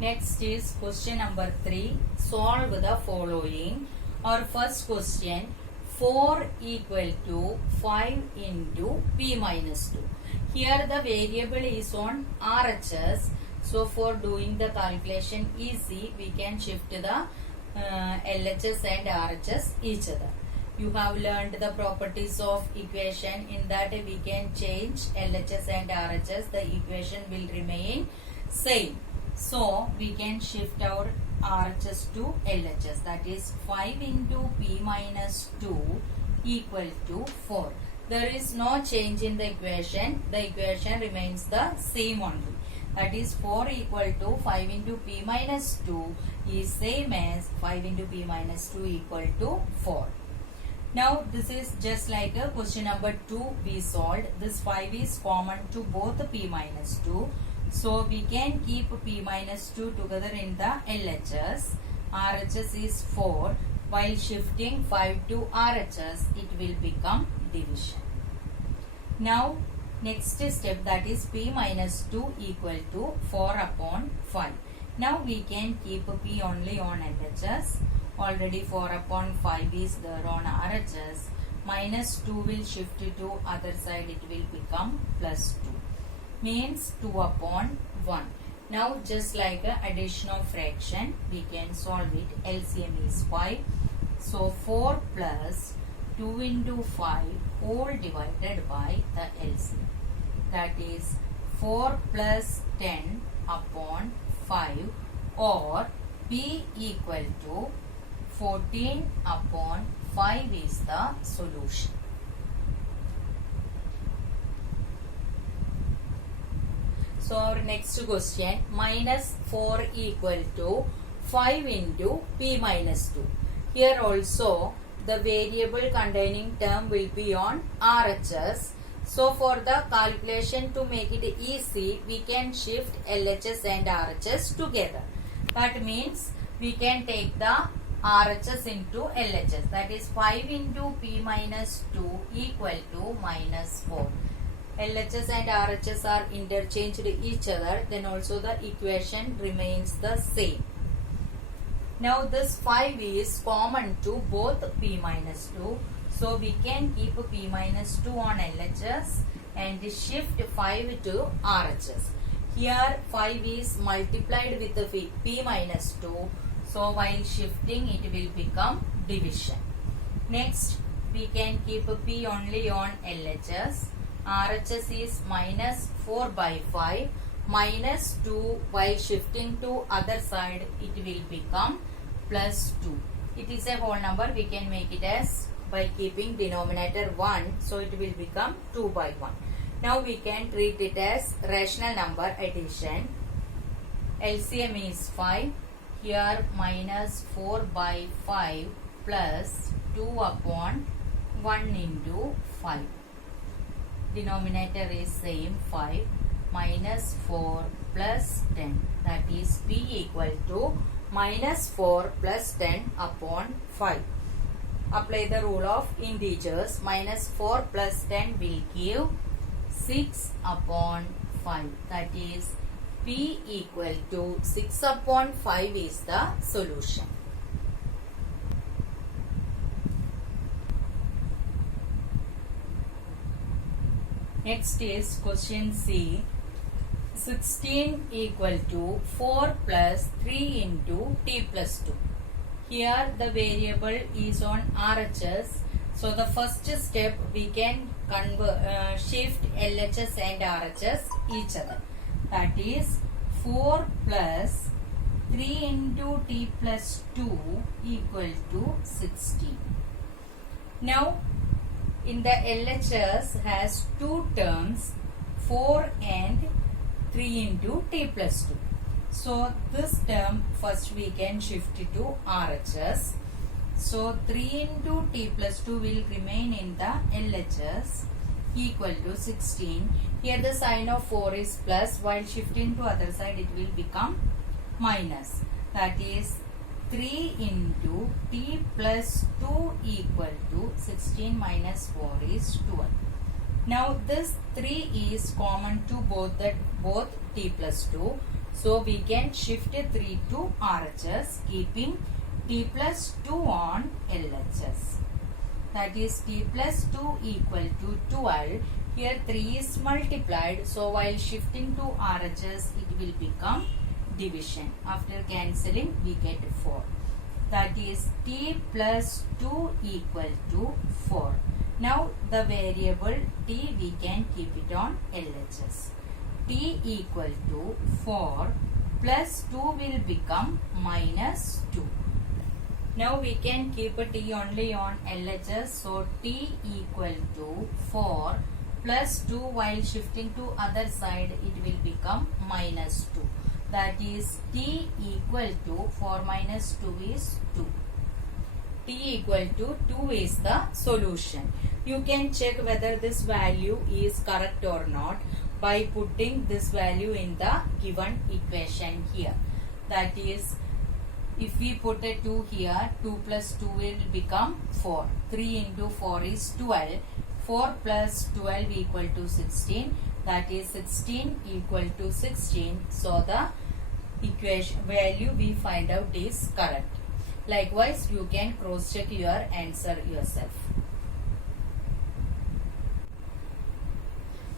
Next is question number 3. Solve the following. Our first question, 4 equal to 5 into p minus 2. Here the variable is on RHS. So for doing the calculation easy, we can shift the LHS and RHS each other. You have learned the properties of equation. In that we can change LHS and RHS. The equation will remain same. So we can shift our RHS to LHS. That is 5 into p minus 2 equal to 4. There is no change in the equation. The equation remains the same only. That is 4 equal to 5 into p minus 2 is same as 5 into p minus 2 equal to 4. Now this is just like a question number 2 we solved. This 5 is common to both p minus 2. So we can keep p minus 2 together in the LHS. RHS is 4. While shifting 5 to RHS, it will become division. Now next step, that is p minus 2 equal to 4 upon 5. Now we can keep p only on LHS. Already 4 upon 5 is there on RHS. Minus 2 will shift to other side, it will become plus 2. Means 2 upon 1. Now just like addition of fraction, we can solve it. LCM is 5. So 4 plus 2 into 5 whole divided by the LCM. That is 4 plus 10 upon 5, or p equal to 14 upon 5 is the solution. So our next question, minus 4 equal to 5 into p minus 2. Here also the variable containing term will be on RHS. So for the calculation, to make it easy, we can shift LHS and RHS together. That means we can take the RHS into LHS. That is 5 into p minus 2 equal to minus 4. LHS and RHS are interchanged each other, then also the equation remains the same. Now this 5 is common to both p minus 2. So we can keep p minus 2 on LHS and shift 5 to RHS. Here 5 is multiplied with the p minus 2. So while shifting it will become division. Next we can keep p only on LHS. RHS is minus 4 by 5. Minus 2 while shifting to other side it will become plus 2. It is a whole number. We can make it as by keeping denominator 1. So it will become 2 by 1. Now we can treat it as rational number addition. LCM is 5. Here minus 4 by 5 plus 2 upon 1 into 5. Denominator is same 5. Minus 4 plus 10. That is p equal to minus 4 plus 10 upon 5. Apply the rule of integers. Minus 4 plus 10 will give 6 upon 5. That is p equal to 6 upon 5 is the solution. Next is question C. 16 equal to 4 plus 3 into t plus 2. Here the variable is on RHS. So the first step we can shift LHS and RHS each other. That is 4 plus 3 into t plus 2 equal to 16. Now in the LHS has two terms, 4 and 3 into t plus 2. So this term first we can shift it to RHS. So 3 into t plus 2 will remain in the LHS equal to 16. Here the sign of 4 is plus, while shifting to other side it will become minus. That is 3 into t plus 2 equal to 16 minus 4 is 12. Now this 3 is common to both t plus 2. So we can shift 3 to RHS, keeping t plus 2 on LHS. That is t plus 2 equal to 12. Here 3 is multiplied. So while shifting to RHS, it will become division. After cancelling, we get 4. That is t plus 2 equal to 4. Now the variable t we can keep it on LHS. T equal to 4 plus 2 will become minus 2. Now we can keep a t only on LHS. So t equal to 4 plus 2, while shifting to other side it will become minus 2. That is t equal to 4 minus 2 is 2. T equal to 2 is the solution. You can check whether this value is correct or not by putting this value in the given equation here. That is, if we put a 2 here, 2 plus 2 will become 4. 3 into 4 is 12. 4 plus 12 equal to 16. That is 16 equal to 16. So the equation value we find out is correct. Likewise, you can cross check your answer yourself.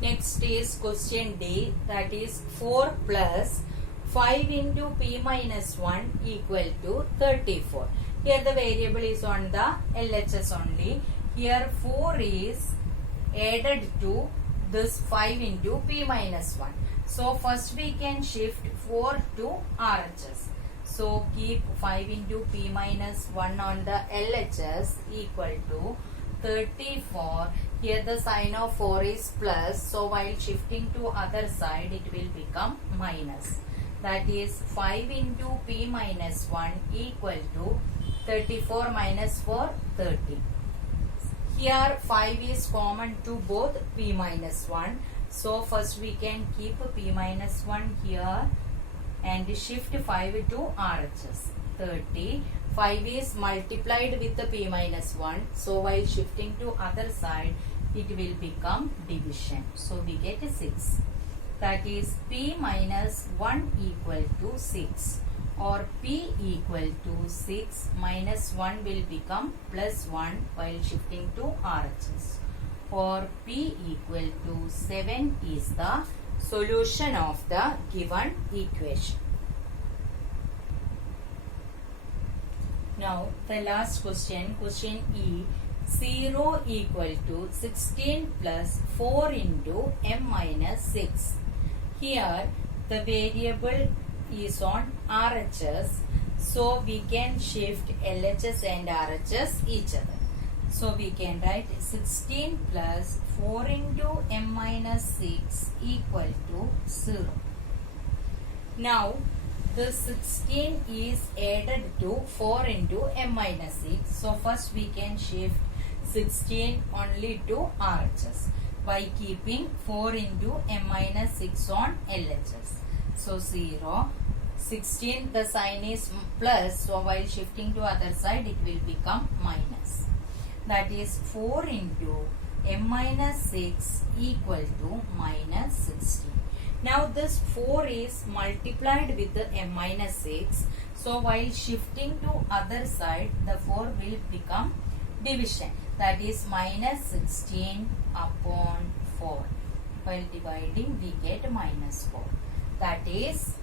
Next is question D, that is 4 plus 5 into p minus 1 equal to 34. Here the variable is on the LHS only. Here 4 is added to this 5 into p minus 1. So first we can shift 4 to RHS. So keep 5 into p minus 1 on the LHS equal to 34. Here the sign of 4 is plus. So while shifting to other side it will become minus. That is 5 into p minus 1 equal to 34 minus 4, 30. Here 5 is common to both p minus 1. So first we can keep p minus 1 here and shift 5 to RHS. 30. 5 is multiplied with the p minus 1. So while shifting to other side it will become division. So we get 6. That is p minus 1 equal to 6, or p equal to 6 minus 1 will become plus 1 while shifting to RHS, or p equal to 7 is the solution of the given equation. Now the last question, question E. 0 equal to 16 plus 4 into m minus 6. Here the variable is on RHS, so we can shift LHS and RHS each other. So we can write 16 plus 4 into m minus 6 equal to 0. Now the 16 is added to 4 into m minus 6. So first we can shift 16 only to RHS by keeping 4 into m minus 6 on LHS. So 0. 16 the sign is plus, so while shifting to other side it will become minus. That is 4 into m minus 6 equal to minus 16. Now this 4 is multiplied with the m minus 6. So while shifting to other side the 4 will become division. That is minus 16 upon 4. While dividing we get minus 4. That is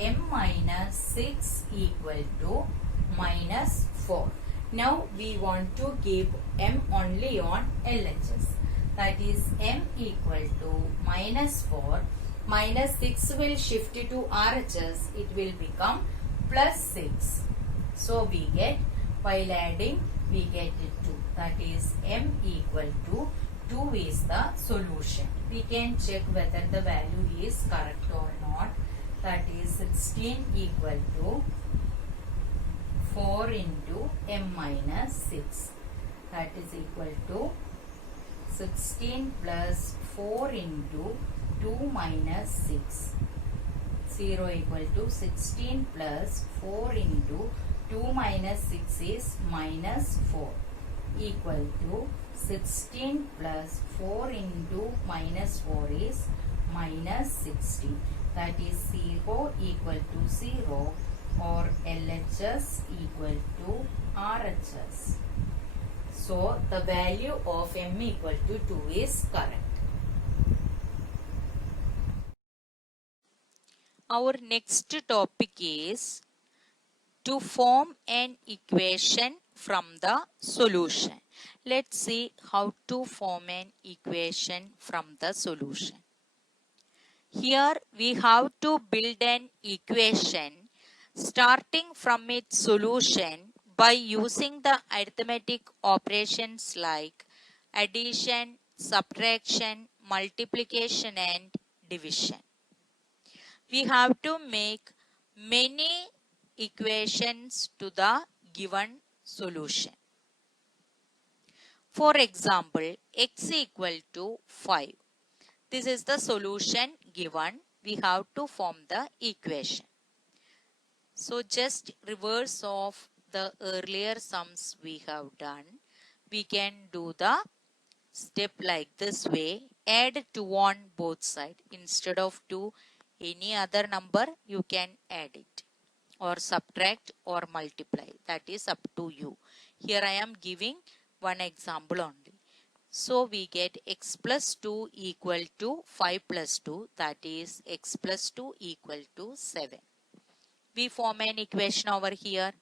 m minus 6 equal to minus 4. Now we want to keep m only on LHS. That is m equal to minus 4. Minus 6 will shift to RHS. It will become plus 6. So we get, while adding we get 2. That is m equal to 2 is the solution. We can check whether the value is correct or not. That is 16 equal to 4 into m minus 6. That is equal to 16 plus 4 into 2 minus 6. 0 equal to 16 plus 4 into 2 minus 6 is minus 4 equal to 16 plus 4 into minus 4 is minus 16. that is 0 equal to 0 or LHS equal to RHS. So the value of M equal to 2 is correct. Our next topic is to form an equation from the solution. Let's see how to form an equation from the solution. Here we have to build an equation starting from its solution by using the arithmetic operations like addition, subtraction, multiplication and division. We have to make many equations to the given solution. For example, x equal to 5. This is the solution given. We have to form the equation. So just reverse of the earlier sums we have done. We can do the step like this way. Add 2 on both sides. Instead of 2, any other number you can add it. Or subtract or multiply. That is up to you. Here I am giving one example only. So we get x plus 2 equal to 5 plus 2, that is x plus 2 equal to 7. We form an equation over here.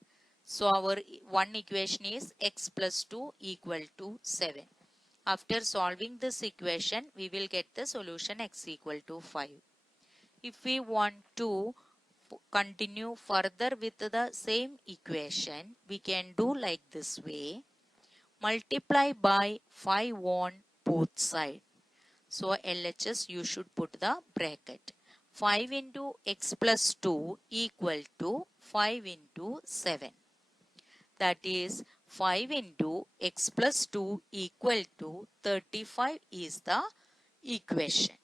So our one equation is x plus 2 equal to 7. After solving this equation, we will get the solution x equal to 5. If we want to continue further with the same equation, we can do like this way. Multiply by 5 on both sides. So LHS you should put the bracket. 5 into x plus 2 equal to 5 into 7. That is 5 into x plus 2 equal to 35 is the equation.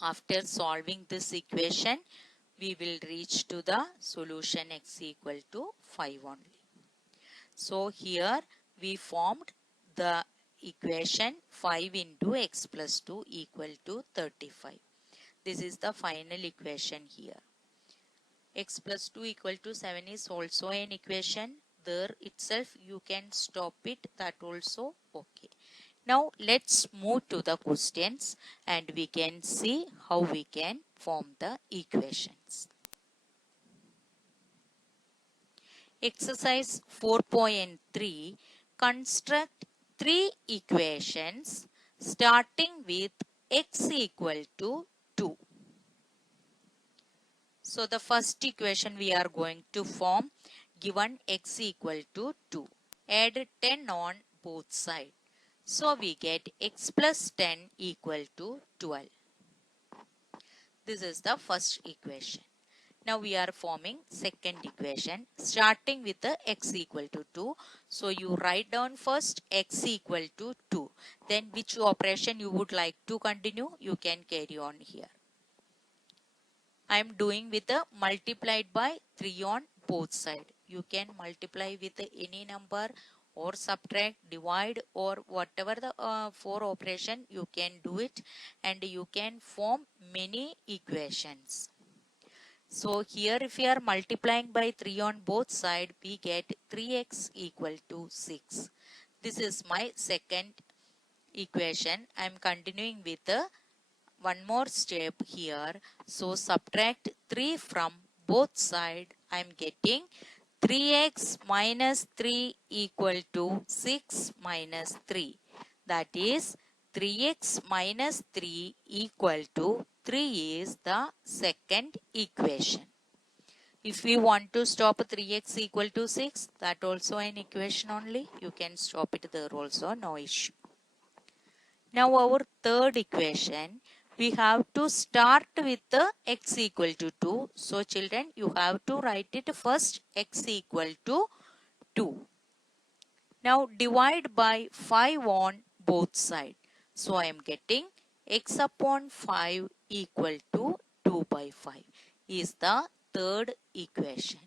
After solving this equation, we will reach to the solution x equal to 5 only. So here we formed the equation 5 into x plus 2 equal to 35. This is the final equation here. X plus 2 equal to 7 is also an equation. There itself you can stop it, that also okay. Now let's move to the questions and we can see how we can form the equations. Exercise 4.3, construct 3 equations starting with x equal to 2. So the first equation we are going to form, given x equal to 2. Add 10 on both sides. So we get x plus 10 equal to 12. This is the first equation. Now we are forming second equation starting with the x equal to 2. So you write down first x equal to 2. Then which operation you would like to continue, you can carry on here. I am doing with the multiplied by 3 on both sides. You can multiply with any number or subtract, divide or whatever the 4 operation you can do it, and you can form many equations. So here if we are multiplying by 3 on both sides, we get 3x equal to 6. This is my second equation. I am continuing with one more step here. So subtract 3 from both sides. I am getting 3x minus 3 equal to 6 minus 3. That is 3x minus 3 equal to 3 is the second equation. If we want to stop 3x equal to 6, that also an equation only. You can stop it there also, no issue. Now our third equation, we have to start with the x equal to 2. So children, you have to write it first x equal to 2. Now divide by 5 on both sides. So I am getting x upon 5 equal to 2 by 5 is the third equation.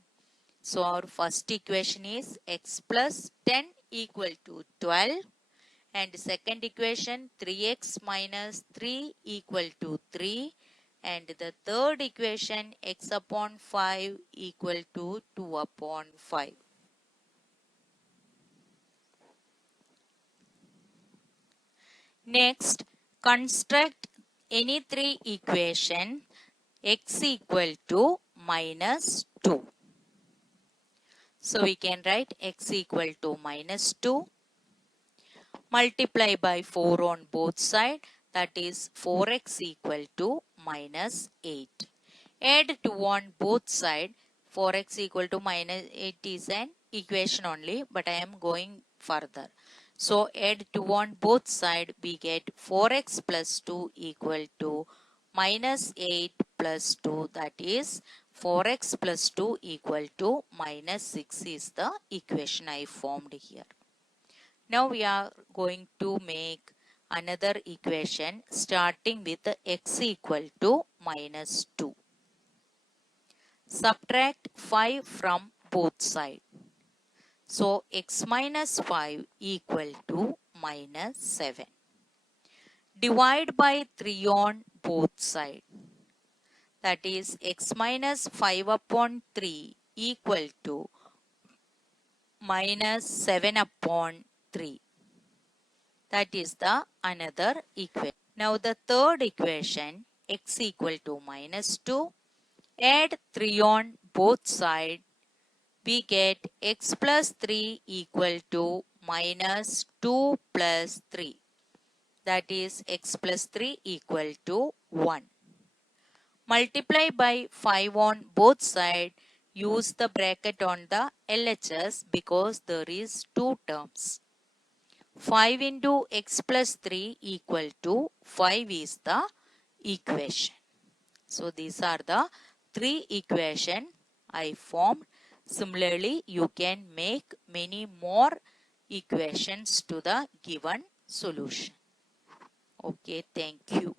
So our first equation is x plus 10 equal to 12. And second equation 3x minus 3 equal to 3. and the third equation x upon 5 equal to 2 upon 5. Next, construct any three equation x equal to minus 2. So we can write x equal to minus 2, multiply by 4 on both sides, that is 4x equal to minus 8. Add 2 on both sides, 4x equal to minus 8 is an equation only, but I am going further. So add 2 on both sides, we get 4x plus 2 equal to minus 8 plus 2, that is 4x plus 2 equal to minus 6 is the equation I formed here. Now we are going to make another equation starting with x equal to minus 2. Subtract 5 from both sides. So x minus 5 equal to minus 7. Divide by 3 on both sides. That is x minus 5 upon 3 equal to minus 7 upon 3. That is the another equation. Now the third equation x equal to minus 2. Add 3 on both sides. We get x plus 3 equal to minus 2 plus 3. That is x plus 3 equal to 1. Multiply by 5 on both sides. Use the bracket on the LHS because there is two terms. 5 into x plus 3 equal to 5 is the equation. So these are the three equations I formed. Similarly, you can make many more equations to the given solution. Okay, thank you.